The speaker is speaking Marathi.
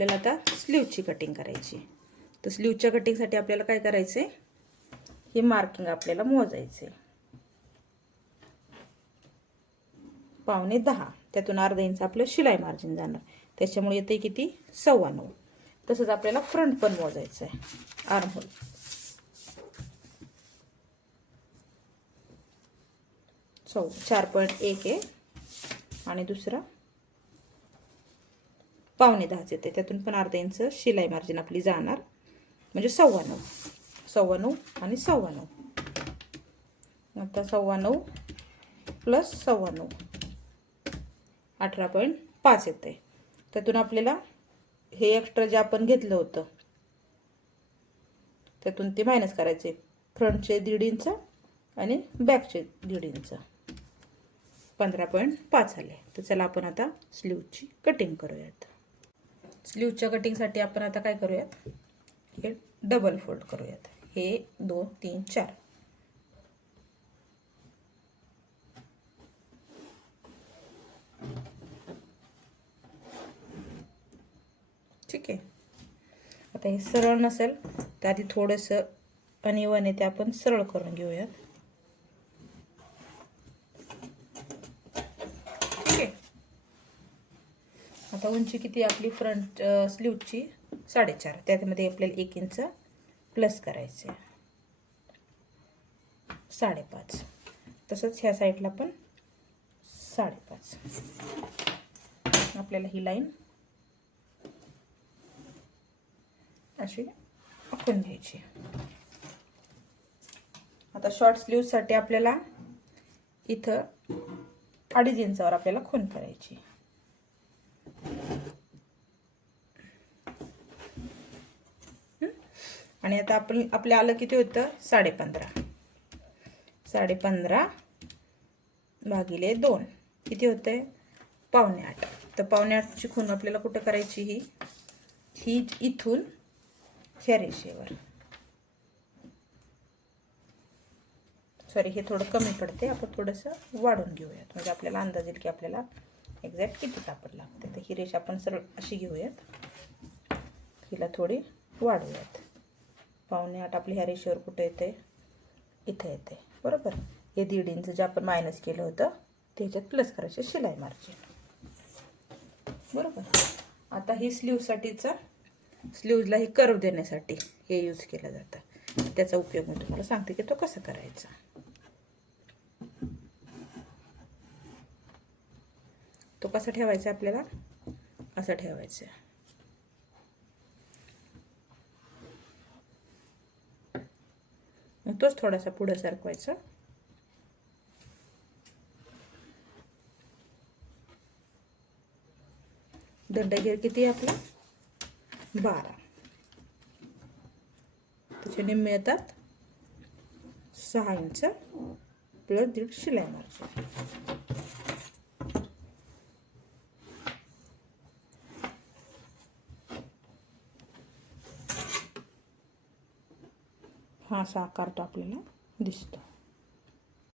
आपल्याला आता स्लीवची कटिंग करायची. तर स्लीवच्या कटिंगसाठी आपल्याला काय करायचं आहे, हे मार्किंग आपल्याला मोजायचे 9.25. त्यातून अर्धा इंच आपलं शिलाई मार्जिन जाणार, त्याच्यामुळे येते किती 9.25. तसंच आपल्याला फ्रंट पण मोजायचं आहे. आर्महोल 4.1 आहे आणि दुसरा 9.25 येते, त्यातून पण अर्धा इंच शिलाई मार्जिन आपली जाणार, म्हणजे 9.25 आणि 9.25. आता 9.25 प्लस 9.25 18.5 येते. त्यातून आपल्याला हे एक्स्ट्रा जे आपण घेतलं होतं त्यातून ते मायनस करायचे. फ्रंटचे 1.5 इंच आणि बॅकचे 1.5 इंच 15.5 आले. तर चला आपण आता स्लीवची कटिंग करूयात. स्लीवच्या कटिंगसाठी आपण आता काय करूयात, हे डबल फोल्ड करूयात. हे 2 3 4. ठीक आहे. आता हे सरळ नसेल तर आधी थोडंसं अनइवन आहे ते आपण सरळ करून घेऊयात. ठीक आहे. आता उंची किती आपली फ्रंट स्लीवची 4.5. त्यामध्ये आपल्याला 1 इंच प्लस करायचे 5.5. तसंच ह्या साईडला पण 5.5. आपल्याला ही लाईन अशी आखून घ्यायची. आता शॉर्ट स्लीवसाठी आपल्याला इथं 2.5 इंचावर आपल्याला खूण करायची. आणि आता आपण आपल्या आलं किती होतं 15.5. 15.5 भागिले 2 किती होतंय 7.25. तर 7.25ची खूण आपल्याला कुठं करायची, ही इथून ह्या रेषेवर. सॉरी, हे थोडं कमी पडते, आपण थोडंसं वाढून घेऊयात, म्हणजे आपल्याला अंदाज येईल की आपल्याला एक्झॅक्ट किती कापड लागते. तर ही रेषा आपण सरळ अशी घेऊयात, हिला थोडी वाढवूयात. 7.25 आपल्या ह्या रेषेवर कुठे येते, इथे येते. बरोबर. हे 1.5 इंच जे आपण मायनस केलं होतं त्याच्यात प्लस करायचे शिलाई मार्जिन. बरोबर. आता ही स्लीवसाठीचा, स्लीवला ही कर्व देण्यासाठी हे यूज केलं जातं. त्याचा उपयोग मी तुम्हाला सांगते की तो कसा करायचा. तो कसा ठेवायचा, आपल्याला असा ठेवायचा. तोच थोडासा पुढे सरकवायचा. दंडगेर किती आपला 12. त्याचे निम्मे येतात 6 इंच प्लस 1.5 शिलाई मार्जिन. हा असा आकार तो आपल्याला दिसतो.